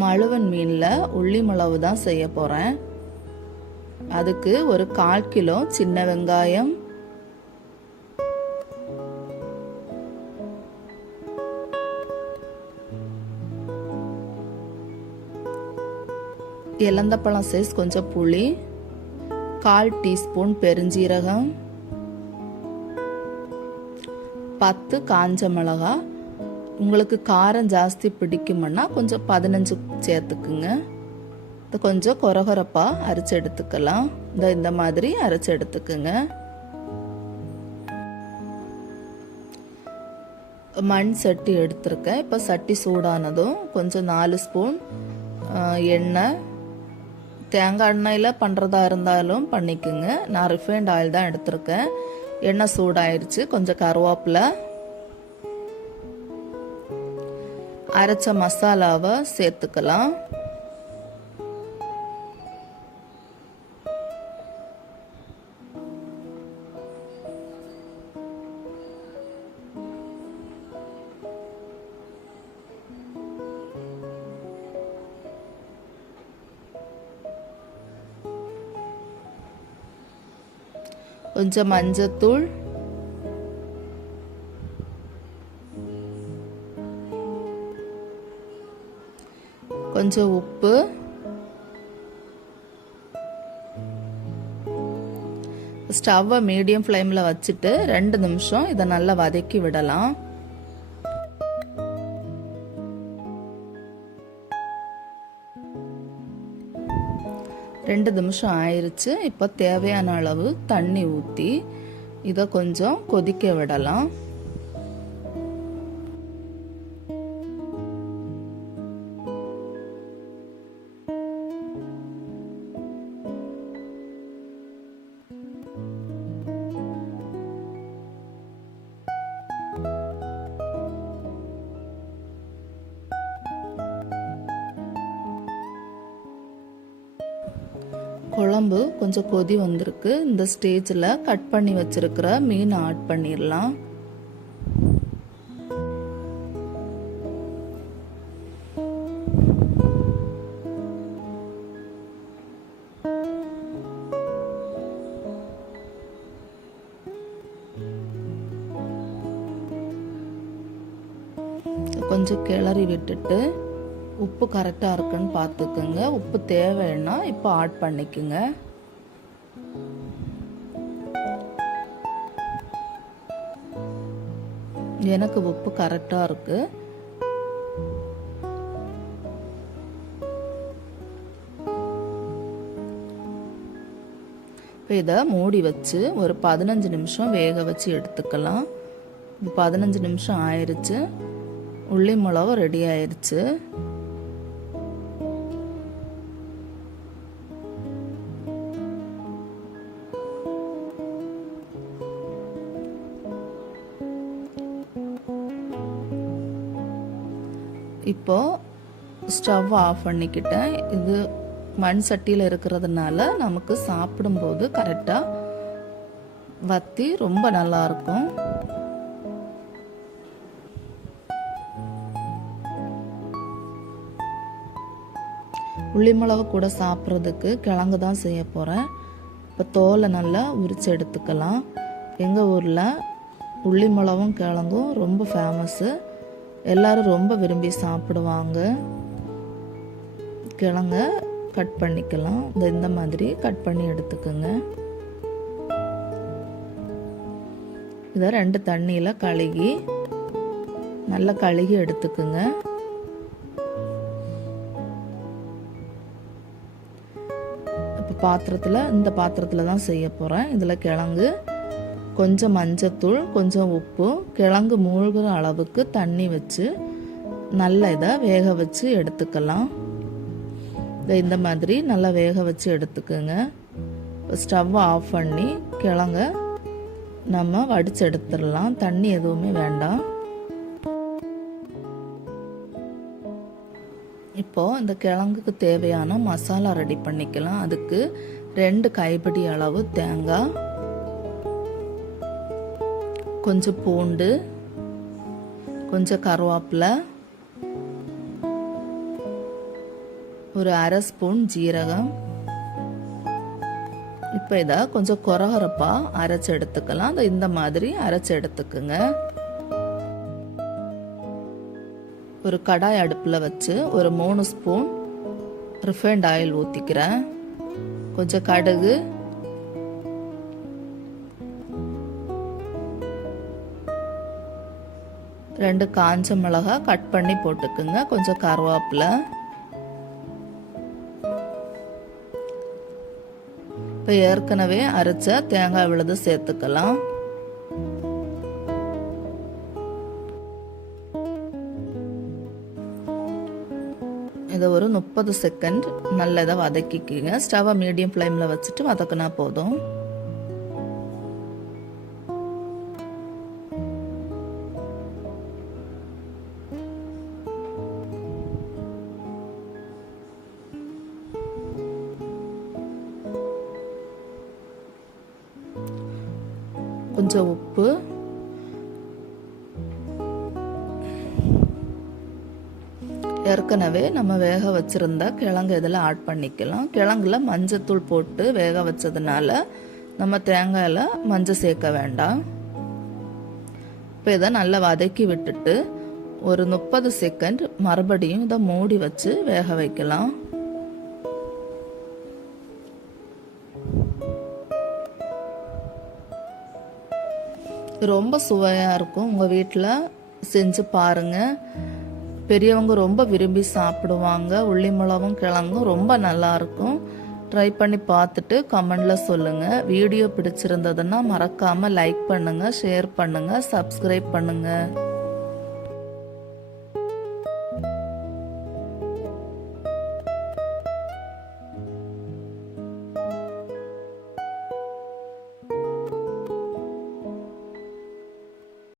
மழுவன் மீனில் உள்ளி மிளகு தான் செய்ய போகிறேன். அதுக்கு ஒரு 1/4 கிலோ சின்ன வெங்காயம், இலந்தப்பழம் சைஸ் கொஞ்சம் புளி, 1/4 டீஸ்பூன் பெருஞ்சீரகம், 10 காஞ்ச மிளகாய். உங்களுக்கு காரம் ஜாஸ்தி பிடிக்கும்னா கொஞ்சம் 15 சேர்த்துக்குங்க. இது கொஞ்சம் கொரகொரப்பாக அரைச்சி எடுத்துக்கலாம். இந்த மாதிரி அரைச்சி எடுத்துக்குங்க. மண் சட்டி எடுத்துருக்கேன். இப்போ சட்டி சூடானதும் கொஞ்சம் 4 ஸ்பூன் எண்ணெய், தேங்காய் எண்ணெயில் பண்ணுறதா இருந்தாலும் பண்ணிக்கோங்க. நான் ரிஃபைண்ட் ஆயில் தான் எடுத்திருக்கேன். எண்ணெய் சூடாயிருச்சு. கொஞ்சம் கருவேப்பிலை, அரைச்ச மசாலாவை சேர்த்துக்கலாம். கொஞ்சம் மஞ்சத்தூள், கொஞ்சம் உப்பு, ஸ்டவ்வை மீடியம் ஃப்ளேமில் வச்சுட்டு 2 நிமிஷம் இதை நல்லா வதக்கி விடலாம். ரெண்டு நிமிஷம் ஆயிருச்சு. இப்போ தேவையான அளவு தண்ணி ஊற்றி இதை கொஞ்சம் கொதிக்க விடலாம். குழம்பு கொஞ்சம் கொதி வந்திருக்கு. இந்த ஸ்டேஜில் கட் பண்ணி வச்சிருக்கிற மீன் ஆட் பண்ணிடலாம். கொஞ்சம் கிளறி விட்டுட்டு உப்பு கரெக்டாக இருக்குன்னு பார்த்துக்குங்க. உப்பு தேவைன்னா இப்போ ஆட் பண்ணிக்குங்க. எனக்கு உப்பு கரெக்டாக இருக்கு. இப்போ இதை மூடி வச்சு ஒரு 15 நிமிஷம் வேக வச்சு எடுத்துக்கலாம். 15 நிமிஷம் ஆயிடுச்சு. உள்ளி மிளகு ரெடி ஆயிடுச்சு. இப்போ ஸ்டவ் ஆஃப் பண்ணிக்கிட்டேன். இது மண் சட்டியில் இருக்கிறதுனால நமக்கு சாப்பிடும்போது கரெக்டாக வத்தி ரொம்ப நல்லா இருக்கும். உள்ளி மிளகு கூட சாப்பிட்றதுக்கு கிழங்கு தான் செய்ய போகிறேன். இப்போ தோலை நல்லா உரித்து எடுத்துக்கலாம். எங்கள் ஊரில் உள்ளி மிளகும் கிழங்கும் ரொம்ப ஃபேமஸ்ஸு. எல்லாரும் ரொம்ப விரும்பி சாப்பிடுவாங்க. கிழங்க கட் பண்ணிக்கலாம். இந்த மாதிரி கட் பண்ணி எடுத்துக்கோங்க. இதை 2 தண்ணியில் கழுகி நல்லா கழுகி எடுத்துக்குங்க. இப்போ இந்த பாத்திரத்தில் தான் செய்ய போகிறேன். இதில் கிழங்கு, கொஞ்சம் மஞ்சத்தூள், கொஞ்சம் உப்பு, கிழங்கு மூழ்கிற அளவுக்கு தண்ணி வச்சு நல்லா இதை வேக வச்சு எடுத்துக்கலாம். இந்த மாதிரி நல்லா வேக வச்சு எடுத்துக்கோங்க. ஸ்டவ் ஆஃப் பண்ணி கிழங்க நம்ம வடித்து எடுத்துடலாம். தண்ணி எதுவுமே வேண்டாம். இப்போது இந்த கிழங்குக்கு தேவையான மசாலா ரெடி பண்ணிக்கலாம். அதுக்கு 2 கைப்பிடி அளவு தேங்காய், கொஞ்சம் பூண்டு, கொஞ்சம் கருவேப்பிலை, ஒரு அரை ஸ்பூன் ஜீரகம். இப்போ இதை கொஞ்சம் கொரகொரப்பா அரைச்சி எடுத்துக்கலாம். இந்த மாதிரி அரைச்சி எடுத்துக்குங்க. ஒரு கடாய் அடுப்பில் வச்சு ஒரு 3 ஸ்பூன் ரிஃபைண்ட் ஆயில் ஊற்றிக்கிறேன். கொஞ்சம் கடுகு, ரெண்டு காஞ்ச மிளகாய் கட் பண்ணி போட்டுக்குங்க. கொஞ்சம் கருவேப்பிலை. இப்போ ஏற்கனவே அரைச்ச தேங்காய் விழுது சேர்த்துக்கலாம். இதை ஒரு 30 செகண்ட் நல்லதை வதக்கிக்கிங்க. ஸ்டவ்வை மீடியம் ஃப்ளேமில் வச்சுட்டு வதக்கினா போதும். கொஞ்சம் உப்பு, ஏற்கனவே நம்ம வேக வச்சிருந்த கிழங்கு இதில் ஆட் பண்ணிக்கலாம். கிழங்குல மஞ்சத்தூள் போட்டு வேக வச்சதுனால நம்ம தேங்காயில் மஞ்சள் சேர்க்க வேண்டாம். இப்போ இதை நல்லா வதக்கி விட்டுட்டு ஒரு 30 செகண்ட் மறுபடியும் இதை மூடி வச்சு வேக வைக்கலாம். ரொம்ப சுவையாக இருக்கும். உங்கள் வீட்டில் செஞ்சு பாருங்கள். பெரியவங்க ரொம்ப விரும்பி சாப்பிடுவாங்க. உள்ளி மிளகும் கிழங்கும் ரொம்ப நல்லாயிருக்கும். ட்ரை பண்ணி பார்த்துட்டு கமெண்டில் சொல்லுங்கள். வீடியோ பிடிச்சிருந்ததுன்னா மறக்காமல் லைக் பண்ணுங்கள், ஷேர் பண்ணுங்கள், சப்ஸ்கிரைப் பண்ணுங்கள்.